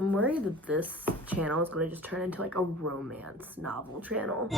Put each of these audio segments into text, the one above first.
I'm worried that this channel is going to just turn into like a romance novel channel.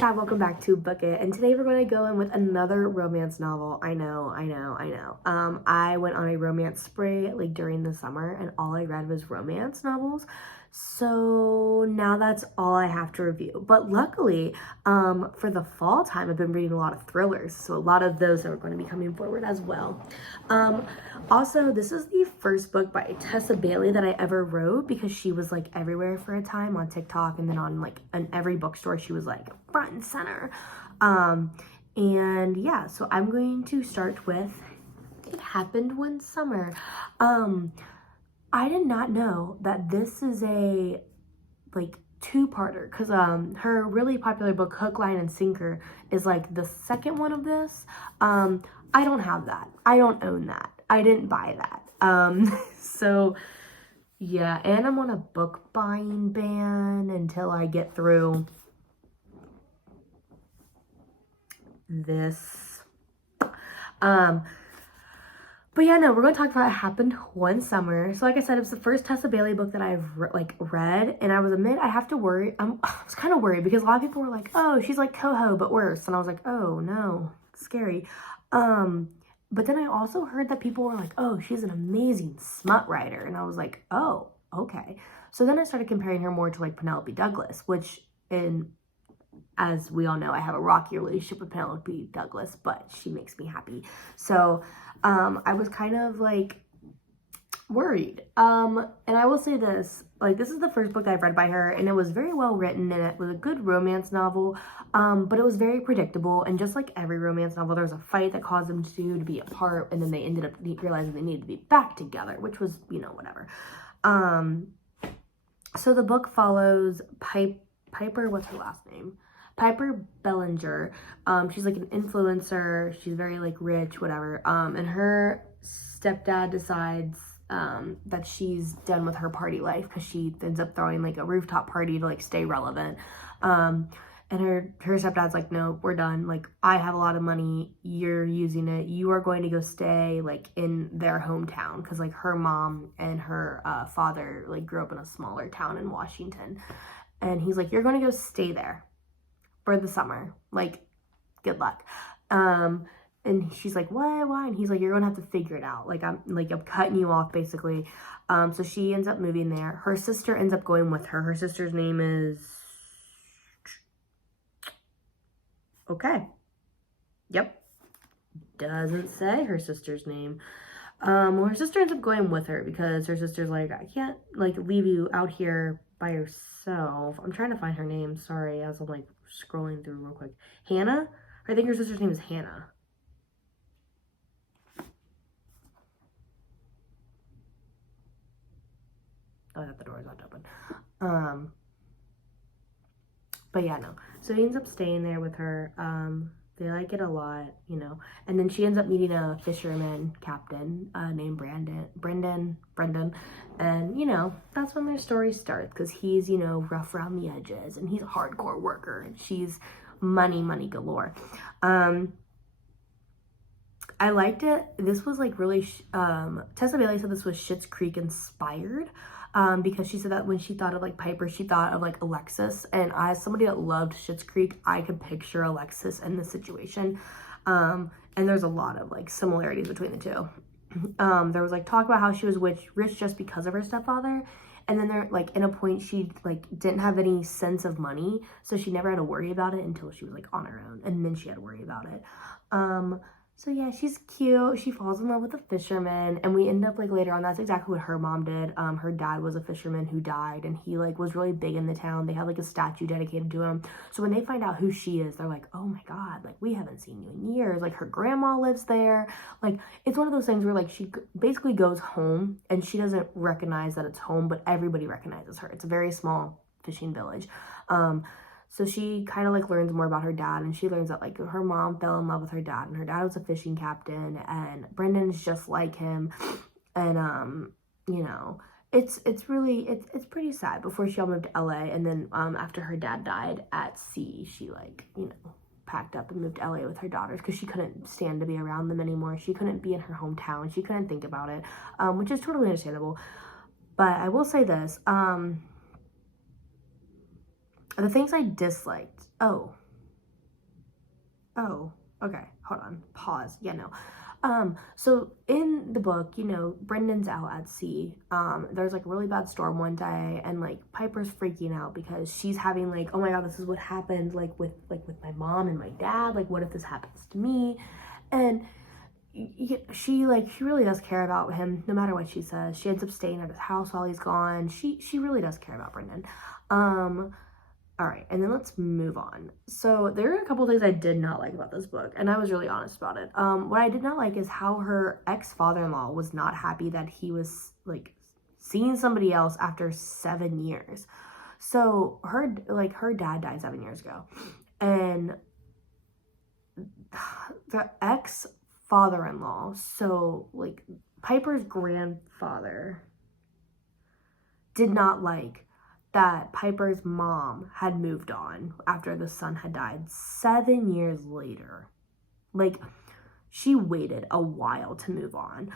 Hi, welcome back to Book It, and today we're going to go in with another romance novel. I know. I went on a romance spree like during the summer, and all I read was romance novels. So now that's all I have to review. But luckily, for the fall time, I've been reading a lot of thrillers. So a lot of those are going to be coming forward as well. Also, this is the first book by Tessa Bailey that I ever wrote, because she was like everywhere for a time on TikTok, and then on like in every bookstore she was like front and center. And yeah, so I'm going to start with It Happened One Summer. I did not know that this is a like two-parter, because her really popular book Hook, Line, and Sinker is like the second one of this. I don't have that. I don't own that. I didn't buy that. So yeah, and I'm on a book buying ban until I get through this. But yeah, no, we're going to talk about It Happened One Summer. So like I said, it's the first Tessa Bailey book that I've read, and I have to worry. I was kind of worried because a lot of people were like, oh, she's like Coho, but worse. And I was like, oh no, scary. But then I also heard that people were like, oh, she's an amazing smut writer. And I was like, oh, okay. So then I started comparing her more to like Penelope Douglas, which as we all know, I have a rocky relationship with Penelope Douglas, but she makes me happy. So I was kind of like worried. And I will say this, like, this is the first book I've read by her, and it was very well written, and it was a good romance novel, but it was very predictable. And just like every romance novel, there was a fight that caused them to be apart, and then they ended up realizing they needed to be back together, which was, you know, whatever. So the book follows Piper, what's her last name? Piper Bellinger. She's like an influencer. She's very like rich, whatever. And her stepdad decides that she's done with her party life, because she ends up throwing like a rooftop party to like stay relevant. And her stepdad's like, no, we're done. Like, I have a lot of money. You're using it. You are going to go stay like in their hometown, because like her mom and her father like grew up in a smaller town in Washington. And he's like, you're going to go stay there for the summer, like, good luck. And she's like, what, why? And he's like, you're gonna have to figure it out. Like, I'm cutting you off, basically. So she ends up moving there. Her sister ends up going with her. Her sister's name is, okay, yep, doesn't say her sister's name. Well, her sister ends up going with her, because her sister's like, I can't like leave you out here by yourself. I'm trying to find her name, sorry, as I'm like scrolling through real quick. Hannah? I think her sister's name is Hannah. Oh, the door's not open. But yeah, no. So he ends up staying there with her. They like it a lot, you know. And then she ends up meeting a fisherman captain named Brendan. And, you know, that's when their story starts, because he's, you know, rough around the edges, and he's a hardcore worker, and she's money galore. I liked it. This was like really, Tessa Bailey said this was Schitts Creek inspired. Because she said that when she thought of like Piper, she thought of like Alexis, and as somebody that loved Schitts Creek, I could picture Alexis in this situation. And there's a lot of like similarities between the two. There was like talk about how she was rich just because of her stepfather, and then there like in a point she like didn't have any sense of money, so she never had to worry about it until she was like on her own, and then she had to worry about it. So yeah, she's cute. She falls in love with a fisherman, and we end up like later on, that's exactly what her mom did. Her dad was a fisherman who died, and he like was really big in the town. They had like a statue dedicated to him. So when they find out who she is, they're like, oh my God, like, we haven't seen you in years. Like, her grandma lives there. Like, it's one of those things where like she basically goes home, and she doesn't recognize that it's home, but everybody recognizes her. It's a very small fishing village. So she kind of like learns more about her dad, and she learns that like her mom fell in love with her dad, and her dad was a fishing captain, and Brendan's just like him. And you know, it's pretty sad. Before she all moved to LA, and then after her dad died at sea, she like, you know, packed up and moved to LA with her daughters because she couldn't stand to be around them anymore. She couldn't be in her hometown. She couldn't think about it, which is totally understandable. But I will say this, the things I disliked, okay, hold on, pause, yeah, no. So in the book, you know, Brendan's out at sea. There's like a really bad storm one day, and like Piper's freaking out because she's having like, oh my god, this is what happened like with my mom and my dad. Like, what if this happens to me? And she really does care about him, no matter what she says. She ends up staying at his house while he's gone. She really does care about Brendan. All right, and then let's move on. So there are a couple things I did not like about this book, and I was really honest about it. What I did not like is how her ex-father-in-law was not happy that he was like seeing somebody else after 7 years. So her dad died 7 years ago, and the ex-father-in-law, so like Piper's grandfather, did not like that Piper's mom had moved on after the son had died 7 years later. Like, she waited a while to move on.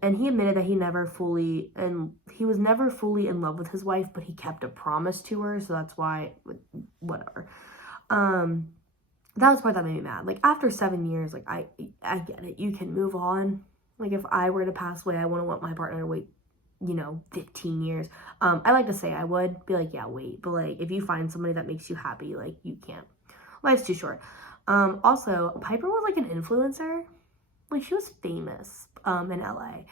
And he admitted that he was never fully in love with his wife, but he kept a promise to her, so that's why, whatever. That was the part that made me mad. Like, after 7 years, like, I get it. You can move on. Like, if I were to pass away, I wouldn't want my partner to wait, 15 years. I like to say I would be like, yeah, wait. But like, if you find somebody that makes you happy, like, you can't. Life's too short. Also, Piper was like an influencer. Like, she was famous in LA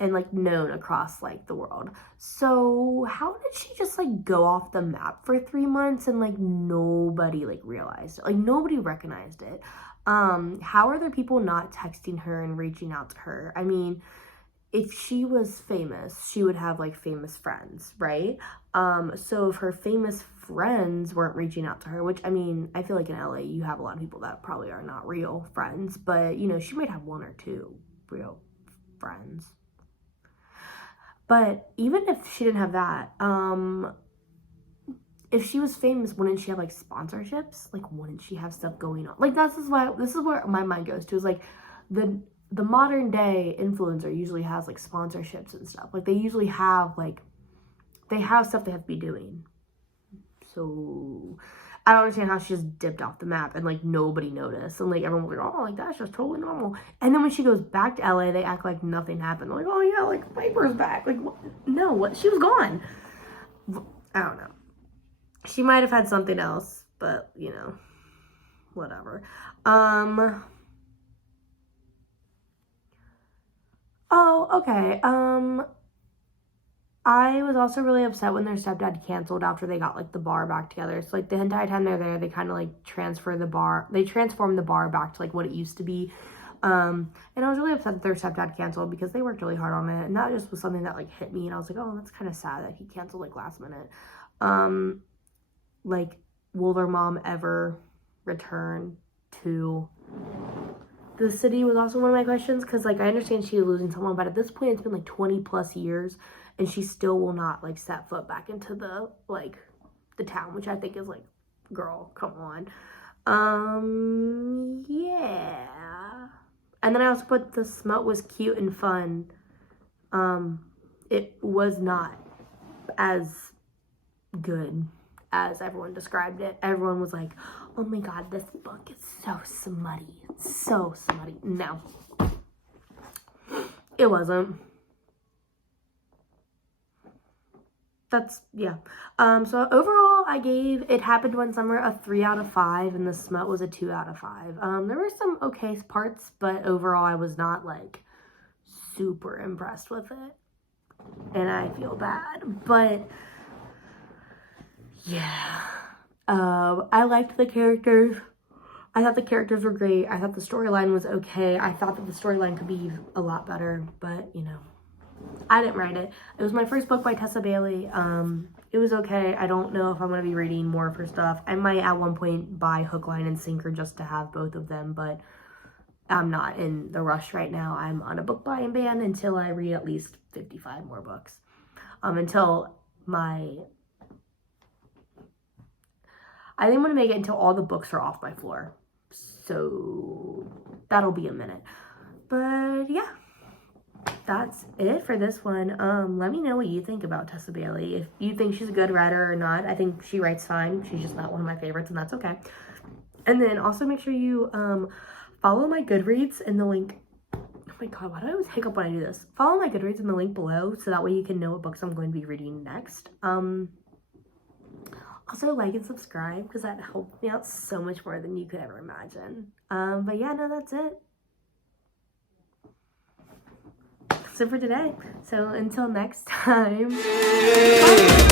and like known across like the world. So how did she just like go off the map for 3 months and like nobody like realized it? Like, nobody recognized it. How are there people not texting her and reaching out to her? I mean, if she was famous, she would have like famous friends, right? So if her famous friends weren't reaching out to her, which, I mean, I feel like in LA you have a lot of people that probably are not real friends, but she might have 1 or 2 real friends. But even if she didn't have that, if she was famous, wouldn't she have like sponsorships? Like, wouldn't she have stuff going on? Like, this is where my mind goes to, is like the modern day influencer usually has like sponsorships and stuff. Like, they usually have they have stuff they have to be doing. So I don't understand how she just dipped off the map and like nobody noticed, and like everyone was like, oh, like that's just totally normal. And then when she goes back to LA, they act like nothing happened. They're like, oh yeah, like Piper's back. Like, what? No, what? She was gone. I don't know. She might have had something else, but whatever. Oh, okay. I was also really upset when their stepdad canceled after they got like the bar back together. So like the entire time they're there, they kind of like transformed the bar back to like what it used to be. And I was really upset that their stepdad canceled because they worked really hard on it, and that just was something that like hit me, and I was like, oh, that's kind of sad that he canceled like last minute. Like, will their mom ever return to the city was also one of my questions, because like I understand she was losing someone, but at this point it's been like 20 plus years and she still will not like set foot back into the town, which I think is like, girl, come on. Yeah. And then I also put the smut was cute and fun. It was not as good as everyone described it. Everyone was like, oh my god, this book is so smutty. It's so smutty. No. It wasn't. Yeah. So overall, I gave It Happened One Summer a 3 out of 5, and The Smut was a 2 out of 5. There were some okay parts, but overall, I was not like super impressed with it, and I feel bad. But yeah, I liked the characters. I thought the characters were great. I thought the storyline was okay. I thought that the storyline could be a lot better, but I didn't write it. It was my first book by Tessa Bailey. It was okay. I don't know if I'm going to be reading more of her stuff. I might at one point buy Hook, Line, and Sinker just to have both of them, but I'm not in the rush right now. I'm on a book buying ban until I read at least 55 more books. Until I think I'm gonna make it until all the books are off my floor. So that'll be a minute. But yeah, that's it for this one. Let me know what you think about Tessa Bailey. If you think she's a good writer or not. I think she writes fine. She's just not one of my favorites, and that's okay. And then also make sure you follow my Goodreads in the link. Oh my god, why do I always hiccup when I do this? Follow my Goodreads in the link below so that way you can know what books I'm going to be reading next. Also like and subscribe because that helped me out so much more than you could ever imagine. But yeah, no, that's it. That's it for today. So until next time, bye.